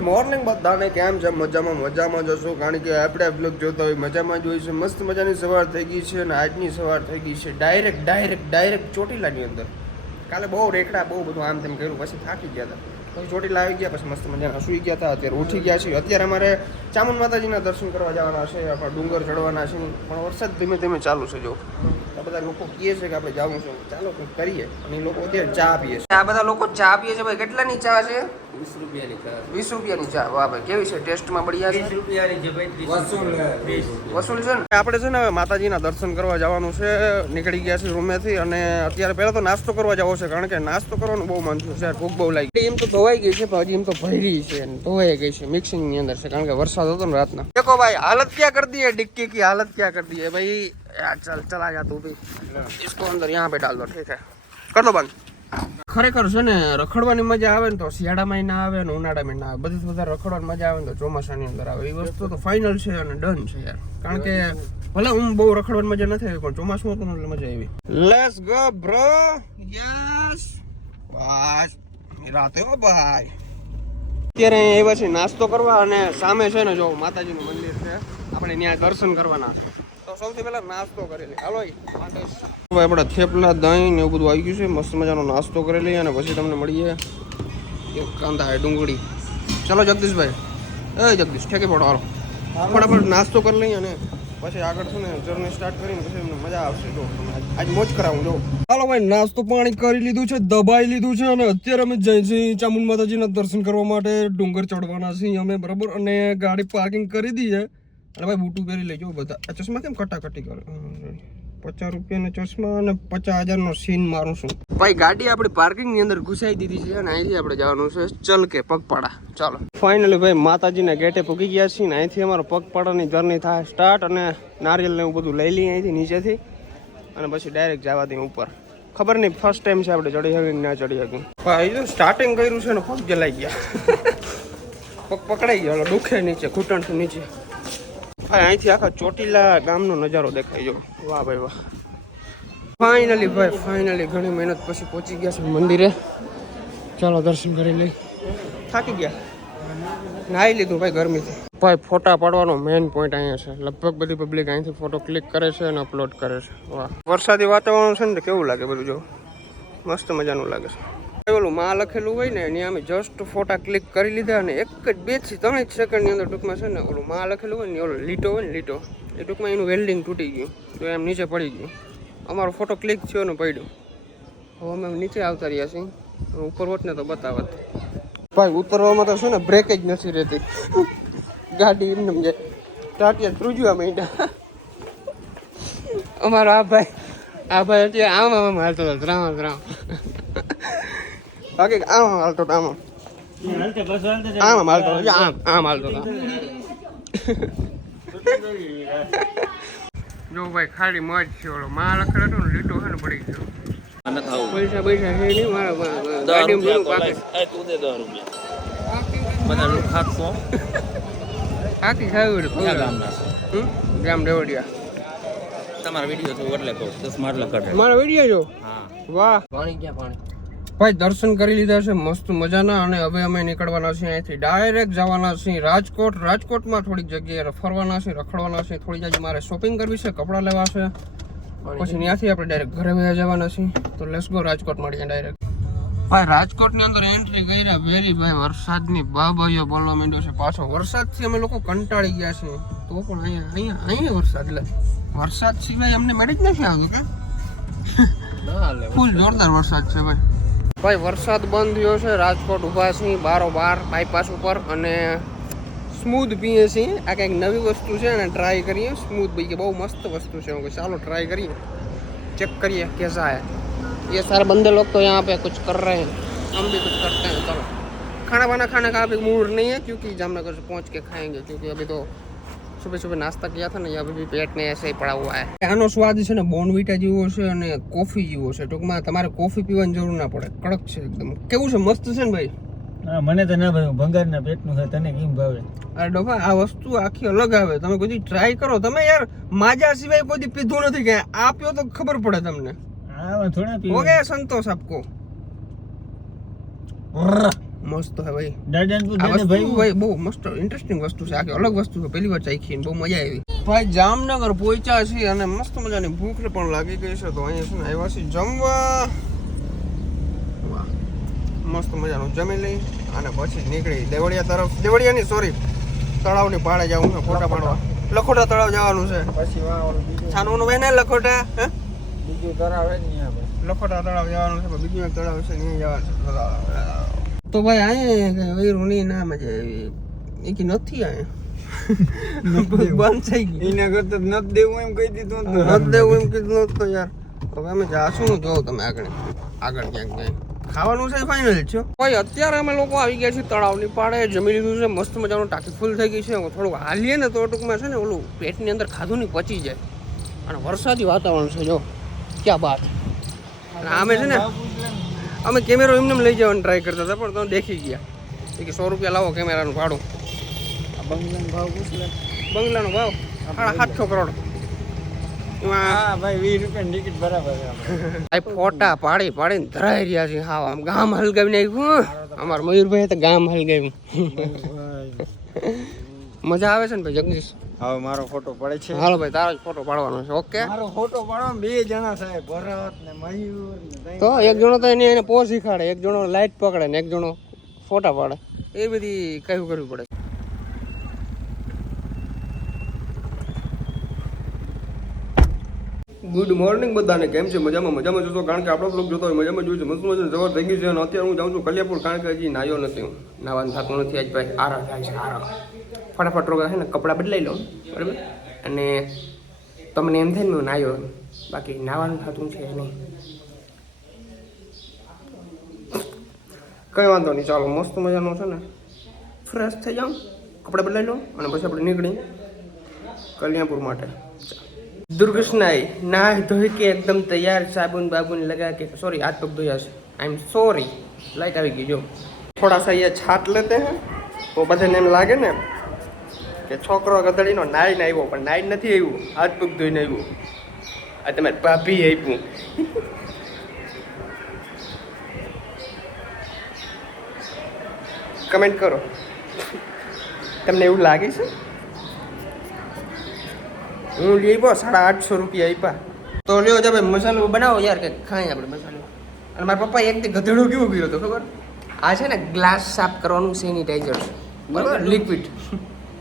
Good morning બધાને, કેમ છે? મજામાં મજામાં જશો કારણ કે આપણે બ્લોગ જોતા હોય, મજામાં જોઈશું મસ્ત મજાની સવાર થઈ ગઈ છે અને આજની સવાર થઈ ગઈ છે ડાયરેક્ટ ડાયરેક્ટ ડાયરેક્ટ ચોટીલાની અંદર. કાલે બહુ રેકડા, બહુ બધું આમ તેમ કર્યું. પછી થાકી ગયા હતા. પછી ચોટીલા આવી ગયા પછી મસ્ત મજાના સૂઈ ગયા હતા. અત્યારે ઉઠી ગયા છીએ. અત્યારે અમારે ચામુન માતાજીના દર્શન કરવા જવાના છે. આપણા ડુંગર ચડવાના છે. પણ વરસાદ ધીમે ધીમે ચાલુ છે જો. આ બધા લોકો કહે છે કે આપણે જવું છે. ચાલો કંઈક કરીએ. અને એ લોકો અત્યારે ચા પીએ છે. આ બધા લોકો ચા પીએ છે. ભાઈ કેટલાની ચા છે? વીસ રૂપિયાની ચા વીસ રૂપિયાની ચા. વાહ ભાઈ કેવી છે? ટેસ્ટમાં બઢિયા વીસ રૂપિયાની છે ભાઈ વસૂલ. છે ને? આપણે છે ને હવે માતાજીના દર્શન કરવા જવાનું છે. નીકળી ગયા છે રૂમેથી. અને અત્યારે પહેલાં તો નાસ્તો કરવા જવો છે કારણ કે નાસ્તો કરવાનું બહુ મન થયું છે. યાર ભૂખ બહુ લાગી. એમ તો ધોવાઈ ગઈ છે પણ હજી એમ તો ભરી છે અને ધોવાઈ ગઈ છે મિક્સિંગ ની અંદર છે કારણ કે વરસાદ હતો ને રાતના દેખો ભાઈ હાલત ક્યાં कर दी है डिक्की की हालत क्या कर दी है भाई यार चल चला जा तू भी इसको अंदर यहाँ पे डाल दो ठीक है कर दो બંધ ખરેખર છે ને રખડવાની મજા આવે ને તો શિયાળામાં ના આવે ને ઉનાળામાં ના આવે બધી વધારે રખડવાની મજા આવે ને તો ચોમાસાની અંદર આવે એ વસ્તુ તો ફાઇનલ છે અને ડન છે યાર કારણ કે ભલે હું બહુ રખડવાની મજા નથી આવી પણ ચોમાસું હતું ને એટલે મજા આવી લેટ્સ ગો બ્રો યસ બસ રાતે હો ભાઈ. અત્યારે અહીંયા આવ્યા છે નાસ્તો કરવા અને સામે છે ને જો માતાજીનું મંદિર છે, આપણે ત્યાં દર્શન કરવાના તો સૌથી પહેલા નાસ્તો કરી લઈએ. હાલો આપણે થેપલા, દહીં ને એવું બધું આવી ગયું છે. મસ્ત મજાનો નાસ્તો કરી લઈએ અને પછી તમને મળીએ. એક કાંદા ડુંગળી. ચલો જગદીશભાઈ. એ જગદીશ, ઠેકે પડો હાલો. ફટાફટ નાસ્તો કરી લઈએ અને પછી આગળ છે ને જર્ની સ્ટાર્ટ કરીને પછી એમને મજા આવશે. જો આજ- મોજ કરાવું, જો. હાલો ભાઈ, નાસ્તો પાણી કરી લીધું છે, દબાઈ લીધું છે અને અત્યારે અમે જઈ છીએ ચામુંડ માતાજીના દર્શન કરવા માટે ડુંગર ચડવાના છીએ અમે, બરાબર? અને ગાડી પાર્કિંગ કરી દઈએ. અને ભાઈ, બૂટું પહેરી લેજો બધા. ચશ્મા કેમ કટાકટી કરે? પચાસ રૂપિયાના ચશ્મા અને પચાસ હજારનો સીન મારું છું. ભાઈ ગાડી આપણી પાર્કિંગની અંદર ઘુસાઈ દીધી છે અને અહીંથી આપણે જવાનું છે ચલ કે પગપાળા. ચાલો. ફાઇનલી ભાઈ માતાજીના ગેટે પૂકી ગયા છીએ ને અહીંથી અમારો પગપાળાની જર્ની થાય સ્ટાર્ટ અને નારિયેલને એવું બધું લઈ લઈએ અહીંથી નીચેથી અને પછી ડાયરેક્ટ જવા દઈએ ઉપર. ખબર નહીં ફર્સ્ટ ટાઈમ છે આપણે ચડી શકીએ ના ચડી શકીએ. ભાઈ જો સ્ટાર્ટિંગ કર્યું છે ને પગ જલાઈ ગયા. પગ પકડાઈ ગયો દુખે નીચે ઘૂંટણથી નીચે. ભાઈ, અહીંથી આખા ચોટીલા ગામનો નજારો દેખાય જો. વાહ ભાઈ, વાહ. ફાઇનલી ભાઈ ફાઇનલી ઘણી મહેનત પછી પહોંચી ગયા છે મંદિરે. ચાલો દર્શન કરી લઈ. થાકી ગયા? નાહી લીધું ભાઈ ગરમીથી. ભાઈ, ફોટા પાડવાનો મેઇન પોઈન્ટ અહીંયા છે. લગભગ બધી પબ્લિક અહીંથી ફોટો ક્લિક કરે છે અને અપલોડ કરે છે. વાહ. વરસાદી વાતાવરણ છે ને કેવું લાગે બધું જો? મસ્ત મજાનું લાગે છે. ઓલું માં લખેલું હોય ને, એની અમે જસ્ટ ફોટા ક્લિક કરી લીધા અને એક જ બેથી ત્રણ જ સેકન્ડની અંદર ટૂંકમાં છે ને, ઓલું માં લખેલું હોય ને ઓલો લીટો હોય ને લીટો, એ ટૂંકમાં એનું વેલ્ડિંગ તૂટી ગયું, તો એમ નીચે પડી ગયું. અમારો ફોટો ક્લિક થયો ને પડ્યો. હવે અમે નીચે આવતા રહ્યા છીએ. ઉપર હોત ને તો બતાવત. ભાઈ, ઉતરવામાં તો છે ને બ્રેક જ નથી રહેતી. ગાડી એમને એમ જાય ટાટિયા ત્રુજવા માંડ્યા. અમારો આ ભાઈ આ ભાઈ અત્યારે આમ આમ હાલતો હતો રામ રામ બાકી આમ હાલતો આમ આમ. હાલતો આમ આમ હાલતો જો ભાઈ ખાલી મજ છે ઓલો માં લખેલો હતો ને લીટો હે ને પડી ગયો ખાવું. પૈસા પૈસા છે નહીં મારા દસ ગાડીમાં બધું પાકે તું દે દસ રૂપિયા. બધાનું ખાખો. પાકી ખાવી ક્યાં પડે ગામના? ગામ દેવડિયા તમારા વીડિયો જોઉં એટલે કહું ચશ્મા માટલા કાઢે. મારો વીડિયો જો હા વાહ પાણી ક્યાં પાણી ભાઈ દર્શન કરી લીધા છે મસ્ત મજાના અને હવે અમે નીકળવાના છીએ અહીંથી. ડાયરેક્ટ જવાના છીએ રાજકોટ. રાજકોટમાં થોડીક જગ્યાએ ફરવાના છીએ રખડવાના છે થોડી જગ્યાએ મારે શોપિંગ કરવી છે કપડાં લેવા છે. પછી ત્યાંથી આપણે ડાયરેક્ટ ઘરે વયા જવાના છીએ. તો લેટ્સ ગો રાજકોટ મળીએ ડાયરેક્ટ ભાઈ રાજકોટની અંદર એન્ટ્રી કર્યા વેરી ભાઈ વરસાદની બાબાઈઓ બોલવા માંડ્યો છે પાછો. વરસાદથી અમે લોકો કંટાળી ગયા છીએ. તો પણ અહીંયા અહીંયા અહીંયા વરસાદ એટલે વરસાદ સિવાય અમને મળી જ નથી આવતું કે? ના ફૂલ જોરદાર વરસાદ છે ભાઈ. ભાઈ વરસાદ બંધ થયો છે રાજકોટ ઊભા છીએ બારો બાર બાયપાસ ઉપર અને સ્મૂધ પીએ છીએ આ કંઈક નવી વસ્તુ છે અને ટ્રાય કરીએ સ્મૂધ ભાઈ કે બહુ મસ્ત વસ્તુ છે હું કહું, ચાલો ટ્રાય કરીએ चेक करिए कैसा है ये सारे बंदे लोग तो यहाँ पे कुछ कर रहे हैं हम भी कुछ करते हैं चलो खाना वाना खाने का अभी मूड नहीं है क्योंकि जामनगर से पहुँच के खाएंगे क्योंकि अभी तो सुबह सुबह नाश्ता किया था ना ये अभी भी पेट में ऐसे ही पड़ा हुआ है આનો સ્વાદ છે ને બોર્નવીટા જેવો છે અને કોફી જેવો છે ટૂંકમાં તમારે કોફી પીવાની જરૂર ના પડે કડક છે એકદમ કેવું છે મસ્ત છે ને ભાઈ હા મને તો ના ભાઈ ભંગારના પેટનું છે તને કેમ ભાવે અરે ડોફા આ વસ્તુ આખી અલગ આવે તમે કોઈ ટ્રાય કરો તમે યાર માજા સિવાય કોઈ દી પીધું નથી કે આ પીઓ તો ખબર પડે તમને આમાં થોડા हो પીવા गया संतोष आपको મસ્ત હે ભાઈ. દાદાનપુર આ જઈને ભાઈ ભાઈ બહુ મસ્ત ઇન્ટરેસ્ટિંગ વસ્તુ છે. આખી અલગ વસ્તુ છે. પહેલી વાર ચાખી ને બહુ મજા આવી. ભાઈ જામનગર પહોંચ્યા છે અને મસ્ત મજાની ભૂખ પણ લાગી ગઈ છે. તો અહીંયા છે ને આવ્યા છે જમવા. મસ્ત મજાનું જમી લઈ અને પછી નીકળી દેવળિયા તરફ. દેવળિયાની સોરી તળાવની પાળે જવું છે ફોટા પાડવા. લખોટા તળાવ જવાનું છે. પછી છાનવાનું ભાઈ ને લખોટા હે? બીજું તળાવ લખોટા તળાવ જવાનું છે બીજું એક તળાવ છે ત્યાં જવાનું છે. તો ભાઈ અહીંયા વૈરું નહીં ના મજા આવી. એ કે નથી અહીંયા બંધ થઈ ગયું. એના કરતા નથી દેવું એમ કહી દીધું નત દેવું એમ કીધું નતું તો યાર. હવે અમે જાશું જોવો તમે આગળ? આગળ ક્યાંક ક્યાંક ખાવાનું છે ફાઇનલ છો? ભાઈ અત્યારે અમે લોકો આવી ગયા છીએ તળાવની પાડે જમી લીધું છે મસ્ત મજાનું ટાંકી ફૂલ થઈ ગઈ છે. થોડુંક હાલીએ ને તો ટૂંકમાં છે ને ઓલું પેટની અંદર ખાધું નહીં પચી જાય. અને વરસાદી વાતાવરણ છે જો. ક્યાં બાત. અને આમે છે ને અમે કેમેરો એમને એમ લઈ જવાનું ટ્રાય કરતા હતા પણ તમે દેખી ગયા. કે સો રૂપિયા લાવો કેમેરાનું ભાડું. આ બંગલાનો ભાવ પૂછ લે બંગલાનો ભાવ? સાડા સાતસો કરોડ. ફોટા પાડી પાડીને ધરાઈ રહ્યા છે. હા આમ ગામ હલગાવી નાખ્યું અમાર મયુરભાઈ તો ગામ હલગાવ્યું. મજા આવે છે ને ભાઈ જગદીશ? હવે મારો ફોટો પડે છે. હાલો ભાઈ તારો જ ફોટો પાડવાનો છે ઓકે? મારો ફોટો પાડવા બે જણા સાહેબ ભરત ને મયુર તો એક જણો તો એની એને પોઝ શીખાડે એક જણો લાઈટ પકડે ને એક જણો ફોટા પાડે. એ બધી કયું કરવી પડે? ગુડ મોર્નિંગ બધાને કેમ છે? મજામાં મજામાં જોશો કારણ કે આપણો બ્લોગ જોતો હોય મજામાં જોઈશું મસ્ત મજા જવાર થઈ ગયું છે અને અત્યારે હું જાઉં છું કલ્યાપુર કારણ કે હજી નાયો નથી હું. નાવાનું થતું નથી આજ ભાઈ. આરા થાય છે આરા ફટાફટ રોગા છે ને કપડાં બદલાઈ લઉં, બરાબર? અને તમને એમ થાય ને હું નાયો બાકી નાવાનું થતું છે નહીં. કંઈ વાંધો નહીં, ચાલો, મસ્ત મજાનું છે ને. ફ્રેશ થઈ જાઉં, કપડાં બદલાઈ લઉં અને પછી આપણે નીકળી કલ્યાણપુર માટે. દુર્ગેશનાઈ ના ધોઈ કે એકદમ તૈયાર સાબુન બાબુન લગા કે સોરી હાથ પગ ધોયા છે. આઈ એમ સોરી લાઈટ આવી ગઈ, જો. થોડા સા ये છાટ લેતે હે, તો બધાને એમ લાગે ને કે છોકરો ગધડીનો નાઈને આવ્યો પણ નાઈ નથી આવ્યું હાથ પગ ધોઈને આવ્યું આ તમારે ભાભી આપ્યું કમેન્ટ કરો. તમને એવું લાગે છે? હું આવ્યો સાડા આઠસો રૂપિયા આપ્યા તો લ્યો જ ભાઈ મસાલો બનાવો યાર કે ખાઈ આપણે મસાલો. અને મારા પપ્પા એક ગધેડો કેવો ગયો હતો ખબર? આ છે ને ગ્લાસ સાફ કરવાનું સેનિટાઈઝર છે. બરાબર? લિક્વિડ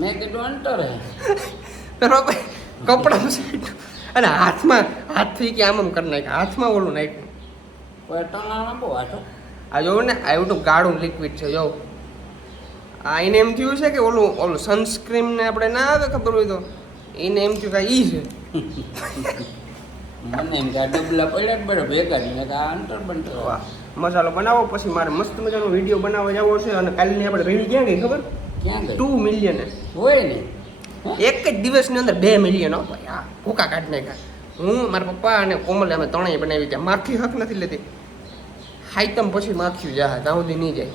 મેં કીધું અંતર હે. કપડા અને હાથમાં હાથથી કે આમ આમ કરી નાખ્યા. હાથમાં ઓલું નાખ્યું. ટણાણા બહુ આટો આ જોવો ને આ એવું ગાળું લિક્વિડ છે જો. આ એને એમ થયું છે કે ઓલું ઓલું સનસ્ક્રીન ને આપણે ના આવે ખબર હોય તો. એને એમ થયું કે ઈ છે. મને એમ કે આ ડબલા પડ્યા જ બરાબર ભેગા ને આ અંતર બનતો મસાલો બનાવો પછી મારે મસ્ત મજાનો વીડિયો બનાવવા જવો છે અને કાલની આપણે રીલ ક્યાં ગઈ ખબર? ટુ મિલિયન હોય ને. એક જ દિવસની અંદર બે મિલિયન આ ભૂકા કાઢને કા હું મારા પપ્પા અને કોમલ અમે ત્રણેય બનાવી ગયા માખી હક નથી લેતી. હાઈતમ પછી માખ્યું જા ત્યાં સુધી નહીં જાય.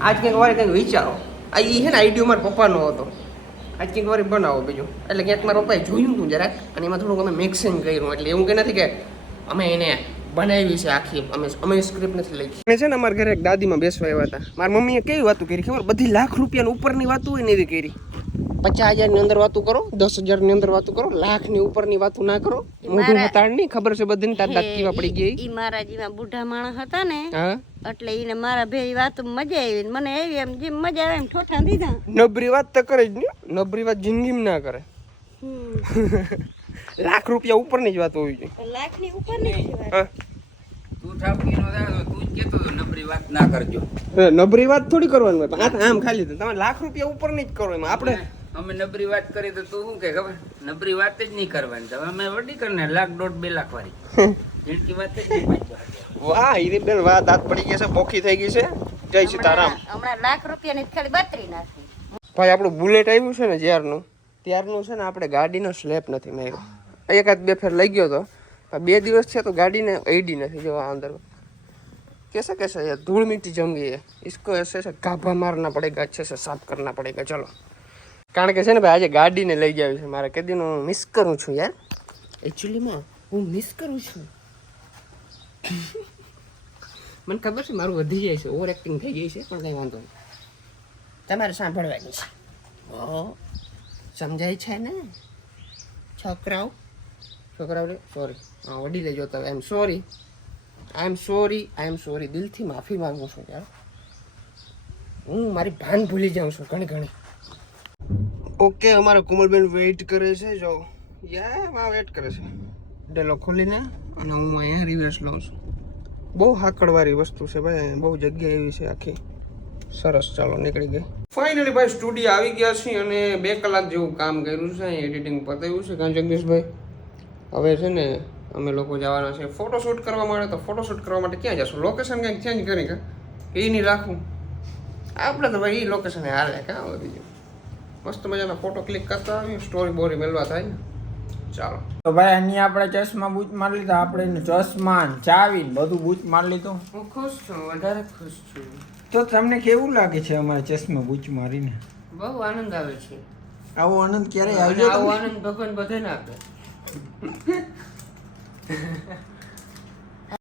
આજ કંઈક વારે કંઈક વિચારો. આ એ છે ને આઈડિયો મારા પપ્પાનો હતો. આજ કંઈક વારે બનાવો બીજું. એટલે ક્યાંક મારા પપ્પાએ જોયું હતું જરાક અને એમાં થોડુંક અમે મિક્સિંગ કર્યું. એટલે એવું કે નથી કે અમે એને બનાવી છે આખી. અમે અમે સ્ક્રિપ્ટ નથી લખી. મેં છે ને અમારા ઘરે એક દાદીમાં બેસવા આવ્યા હતા. મારા મમ્મીએ કેવી વાતો કરી? ખબર? બધી લાખ રૂપિયાની ઉપરની વાતો હોય ને એવી કરી. પચાસ હજારની અંદર વાતો કરો દસ હજારની અંદર વાતો કરો લાખની ઉપરની વાતો ના કરો. મોઢું હતાળ નહીં ખબર છે બધાને? તાર દાંત કેવા પડી ગઈ ઈ મારા જેવા બુઢા માણસ હતા ને એટલે ઈને મારા ભેરી વાત મજા આવી મને એવી એમ જેમ મજા આવે એમ ઠોઠા દીધા. નબરી વાત તો કરે જ નહીં નબરી વાત જિંદગીમાં ના કરે. લાખ રૂપિયા ઉપરની જ વાત હોવી જોઈએ. લાખની ઉપરની જ વાત વાત ના નબરી વાત થોડી કરવાની હોય આમ ખાલી તમે લાખ રૂપિયા ઉપરની જ કરો એમાં આપણે અમે નબરી વાત કરી તો તું શું કે ખબર? નબરી વાત જ નહીં કરવાની. તો અમે વડી કરને લાખ દોઢ બે લાખ વાળી. જિંદગી વાત જ નહીં વાહ વાહ દાંત પડી ગઈ છે બોખી થઈ ગઈ છે. જય સીતારામ. હમણાં હમણાં લાખ રૂપિયાની ખાલી બત્રી નાખી. ભાઈ આપણું બુલેટ આવ્યું છે ને જ્યારનું ત્યારનું છે ને આપણે ગાડીનો સ્લેપ નથી માર્યો એકાદ બે ફેર લઈ ગયો હતો પણ બે દિવસ છે તો ગાડીને એડી નથી જો આ અંદર कैसे कैसे ये धूल मिट्टी जम गई है इसको ऐसे ऐसे गाभा मारना पड़ेगा अच्छे से साफ करना पड़ेगा चलो કારણ કે છે ને ભાઈ આજે ગાડીને લઈ જાવી છે મારે કે હું મિસ કરું છું યાર એકચ્યુઅલીમાં હું મિસ કરું છું મને ખબર છે મારું વધી જાય છે ઓવર એક્ટિંગ થઈ ગઈ છે પણ કંઈ વાંધો નહીં તમારે સાંભળવાની છે ઓ સમજાય છે ને? છોકરાઓ? છોકરાઓ સોરી વડી લેજો તમે I am sorry I am sorry I am sorry દિલથી માફી માંગુ છું યાર. હું મારી ભાન ભૂલી જાઉં છું ઘણી ઘણી. ઓકે, અમારા કોમલબેન વેઇટ કરે છે. જો, યા, માં વેઇટ કરે છે. ડેલો ખોલીને અને હું અહીંયા રિવર્સ લઉં છું. બહુ હાકડવાળી વસ્તુ છે ભાઈ, બહુ જગ્યા એવી છે આખી. સરસ ચાલો નીકળી ગઈ. ફાઇનલી ભાઈ સ્ટુડિયો આવી ગયા છીએ અને બે કલાક જેવું કામ કર્યું છે એડિટિંગ પતાવ્યું છે કાં જગદીશભાઈ? હવે છે ને અમે લોકો જવાના છે ફોટોશૂટ કરવા માટે તો ફોટોશૂટ કરવા માટે ક્યાં જશું? લોકેશન કંઈક ચેન્જ કરી કે? એ નહીં રાખવું આપણે તો ભાઈ એ લોકેશન હાલે કાં વધી ગયું મસ્ત મજાના ફોટો ક્લિક કરતા આવીએ સ્ટોરી બોરી મેળવા થાય ને. ચાલો. તો ભાઈ અહીંયા આપણે ચશ્મા બૂચ મારી લીધા આપણે ચશ્મા ચાવી બધું બૂચ મારી લીધું. હું ખુશ છું વધારે ખુશ છું. તો તમને કેવું લાગે છે અમારે ચશ્મા બૂચ મારીને? બહુ આનંદ આવે છે. આવો આનંદ ક્યારે આવ્યો આવો આનંદ ભગવાન બધાને આપે.